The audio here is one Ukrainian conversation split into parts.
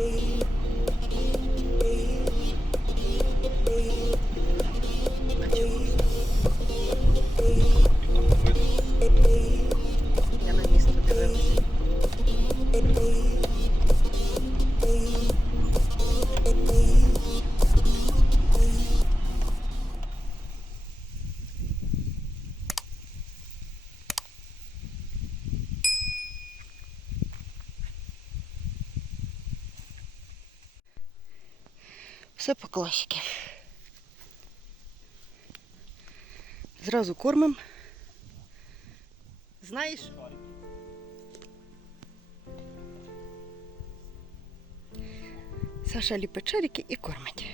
Я Все по класіки. Зразу кормим. Знаєш? Саша ліпить шарики і кормить.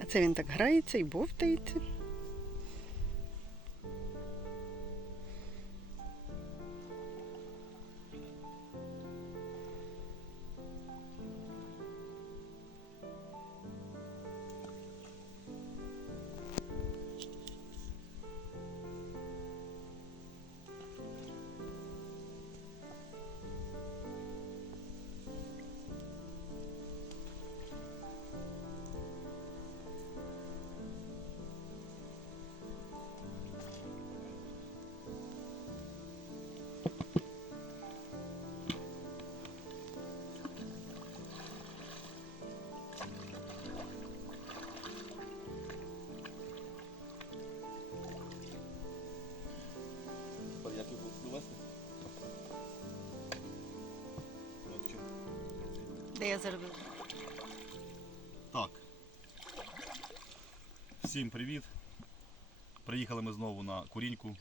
А це він так грається і бовтається. Де я заробила? Так. Всім привіт. Приїхали ми знову на Куріньку.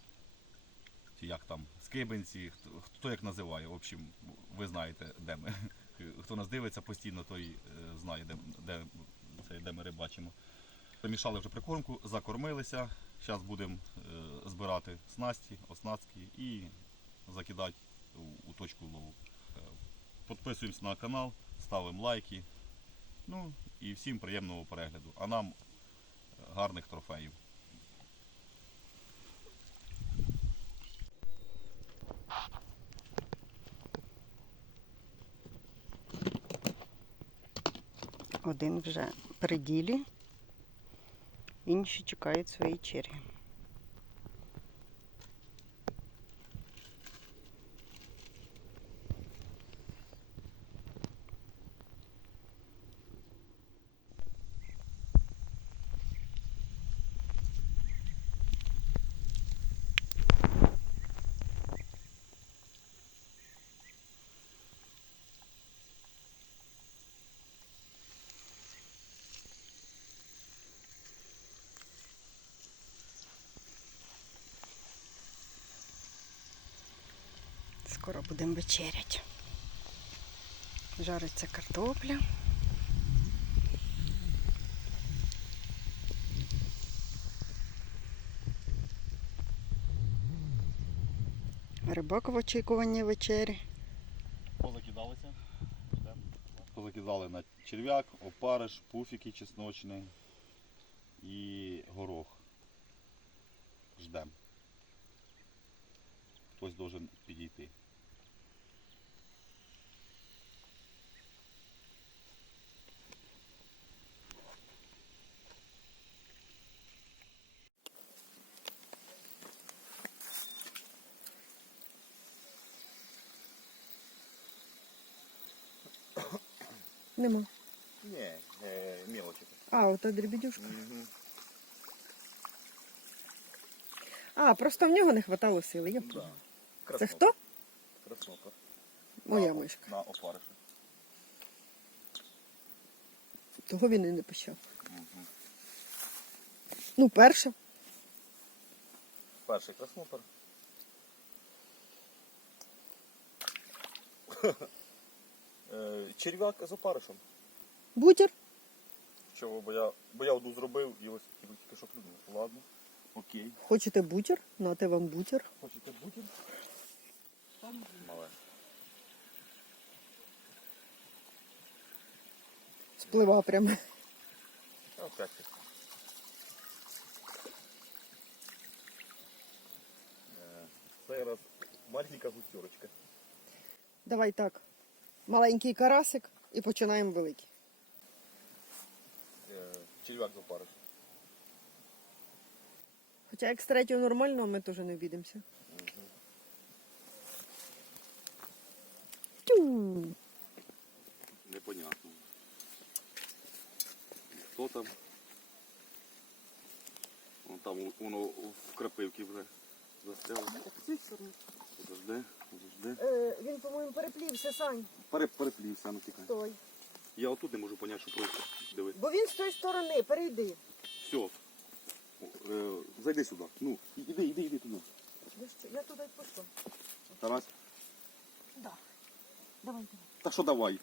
Чи як там, Скибинці, хто, хто як називає. В общем, ви знаєте, де ми. Хто нас дивиться постійно, той е, знає, де, де, це, де ми рибачимо. Помішали вже прикормку, закормилися. Зараз будемо е, збирати снасті, оснастки і закидати у, у точку лову. Е, Підписуємось на канал, ставимо лайки. Ну і всім приємного перегляду. А нам е, гарних трофеїв. Один вже при ділі, інші чекають своєї черги. Скоро будемо вечеряти. Жариться картопля. Рибак в очікуванні вечері. Позакидалися. Позакидали на черв'як, опариш, пуфіки чесночні і горох. Ждем. Хтось должен підійти. Нема. Ні, е, мелочі. А, ота дрібідюшка. Угу. А, просто в нього не хватало сили. Я поняла. Це хто? Краснопер. Моя мишка. На опариша. Того він і не почав. Угу. Ну, перша. Перший краснопер. Е, Черв'як з опаришем. Бутер. Чого? Бо я, бо я одну зробив і ось тільки тільки що клюнув. Ладно. Окей. Хочете бутер? Нате вам бутер. Хочете бутін? Мале. Сплива прямо. Опять. Е, раз маленька густерочка. Давай так. Маленький карасик і починаємо великий. Е, Черв'як з опариш. Хоча як з третього нормального ми теж не обідемося. Тю. Непонятно. Хто там? Вон там воно в крапивці вже застряло. Подожди, подожди. Е, він, по-моєму, переплівся, Сань. Пере, переплівся, ну тікай. Той. Я отут не можу поняти, що просто. Дивись. Бо він з тої сторони, перейди. Все. Е, зайди сюди. Ну, іди, іди, іди туди. Я, що, я туди й пішла. Тарас. Да. Давай, давай. Та що давай?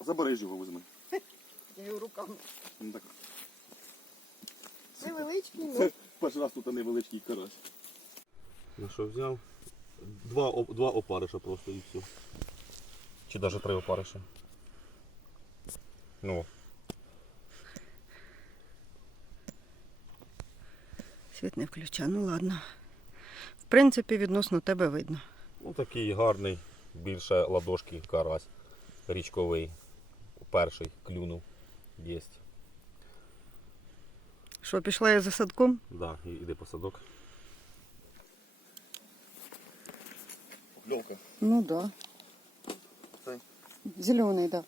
Забери ж його візьми. Я його руками. Ну, так. Невеличкий, Це перший раз тут невеличкий карась. Ну що взяв? Два, два опариша просто і все. Чи навіть три опариша. Ну, Світ не включа, ну ладно. В принципі, відносно тебе видно. ну такий гарний, більше ладошки карась. Річковий. Перший клюнув. Єсть. Що, пішла я за садком? Да, і- іди по садок. Льовка. Ну да. Зеленый, да.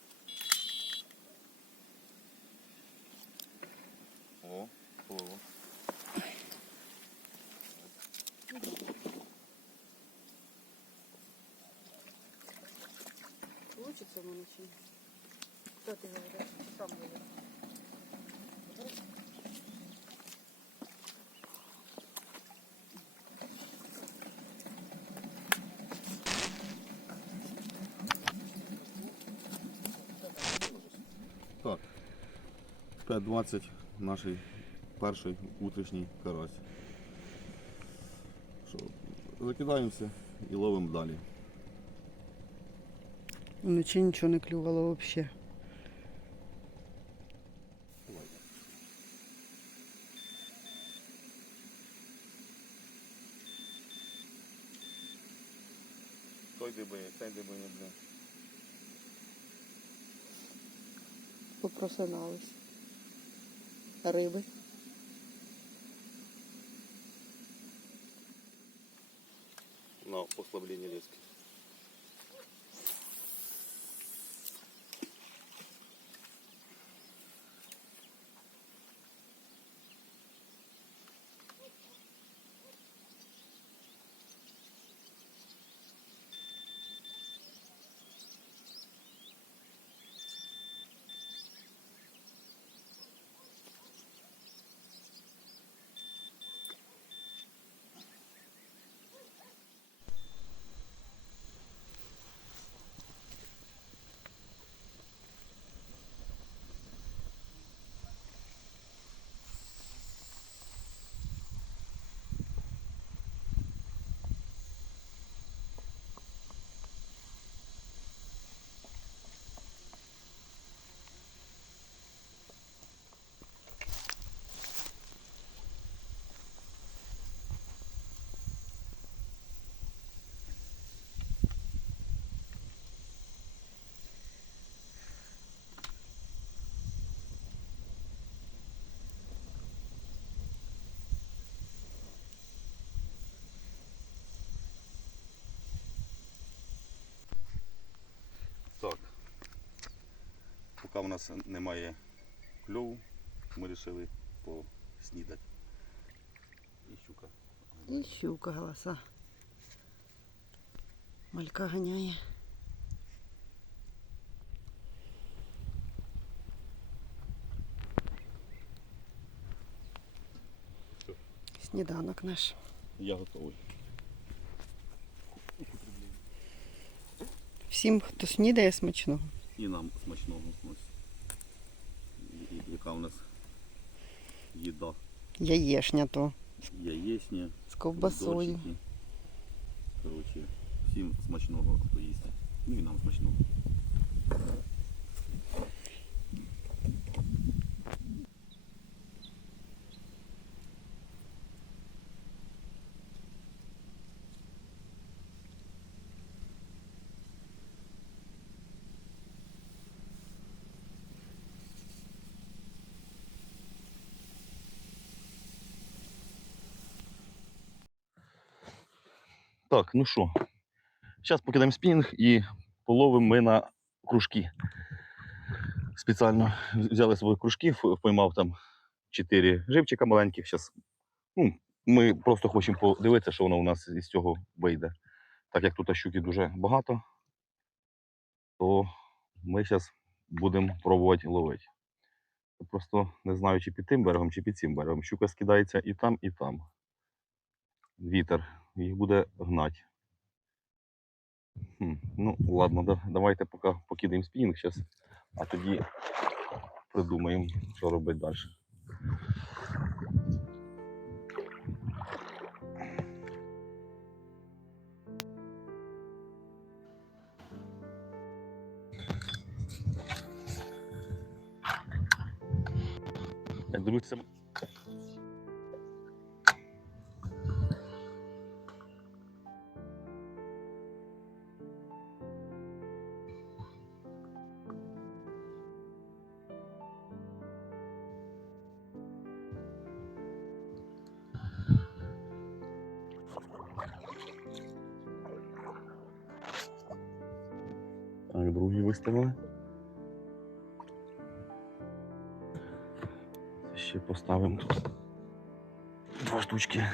О, пливо. Получиться в мене чи ні? Що ти говориш? Сам говориш. Так. 5.20 наш перший утрішній карась. Що, закидаємося і ловимо далі. Вночі нічого не клювало взагалі. Той дибиє, цей дибиє, бля. Попросинались. Риби. На послабление лески. Так. Поки у нас немає кльову, ми вирішили поснідати. І щука. І щука голоса. Малька ганяє. Сніданок наш. Я готовий. Всім, хто снідає смачного. І нам смачного. Ось. Яка у нас їда? Яєшня то Яєчня, з ковбасою. Коротше, всім смачного, хто їсть. Ну і нам смачного. Так, ну що, зараз покидаємо спінінг і половимо ми на кружки. Спеціально взяли свої кружки, поймав там 4 живчика маленьких. Щас, ну, ми просто хочемо подивитися, що воно у нас із цього вийде. Так як тут щуки дуже багато, то ми зараз будемо пробувати ловити. Просто не знаю, чи під тим берегом, чи під цим берегом. Щука скидається і там, і там. Вітер їх буде гнати. Ну, ладно, давайте поки покидаємо спінінг зараз, а тоді придумаємо, що робити далі. Друзі, Ще поставимо тут два штучки.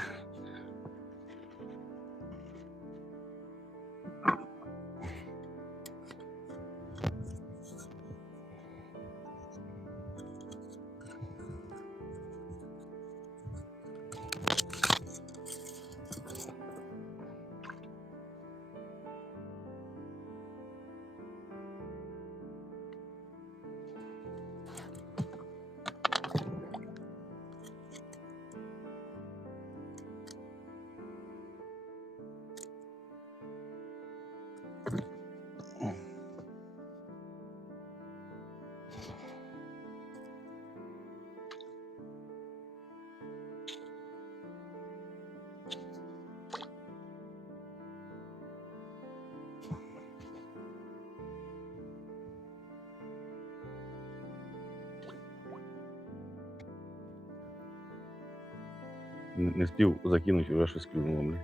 Не не спів закинути, вже щось клюнуло. блін.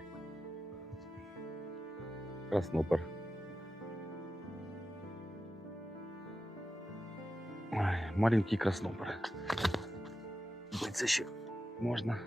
Краснопер. Маленький краснопер. Це ще можна.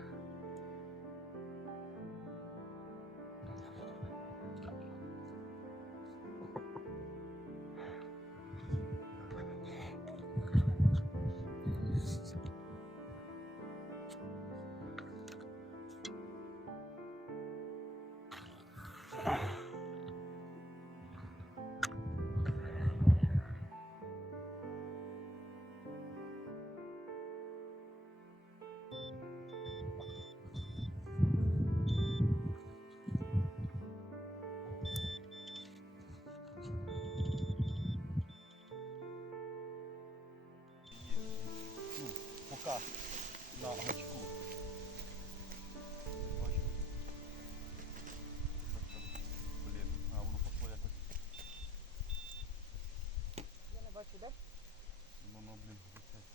пока на гачку. Бачу. Блін, а воно пошло якось. Я не бачу, де? Воно, блін, висить.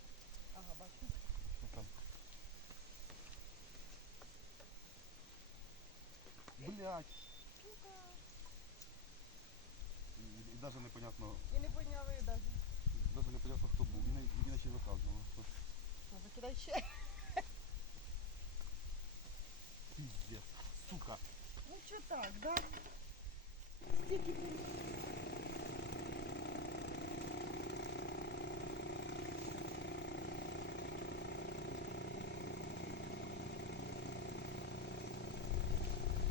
Ага, бачу. Що там? Блять. І, і навіть непонятно, І не поняли навіть. навіть непонятно хто був. І не, і не ще виказував. Ну, закидай ще. піздець. Сука. Ну що так, да? Стільки.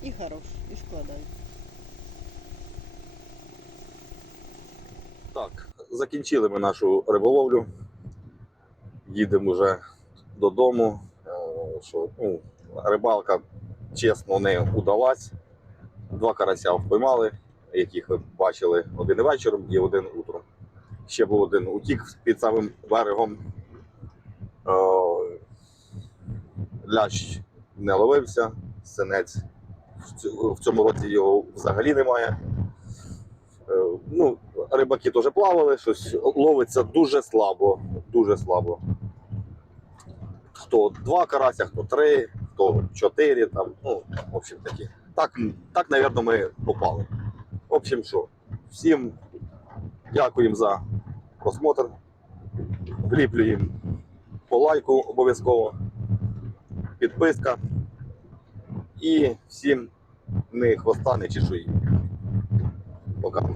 І хорош, і складай. Так, закінчили ми нашу риболовлю. Їдемо вже додому. Е, Що, ну, рибалка, чесно, не удалась. Два карася впіймали, яких ви бачили один вечором і один утром. Ще був один утік під самим берегом. Е, Лящ не ловився, синець в цьому році його взагалі немає. Е, Ну, рибаки теж плавали, щось ловиться дуже слабо, дуже слабо. Хто два карася, хто три, хто чотири, там, ну, в общем таки. так, так, навірно, ми попали. В общем, що, всім дякуємо за просмотр. Вліплюємо по лайку обов'язково, підписка. І всім не хвоста, не чешуї. Пока.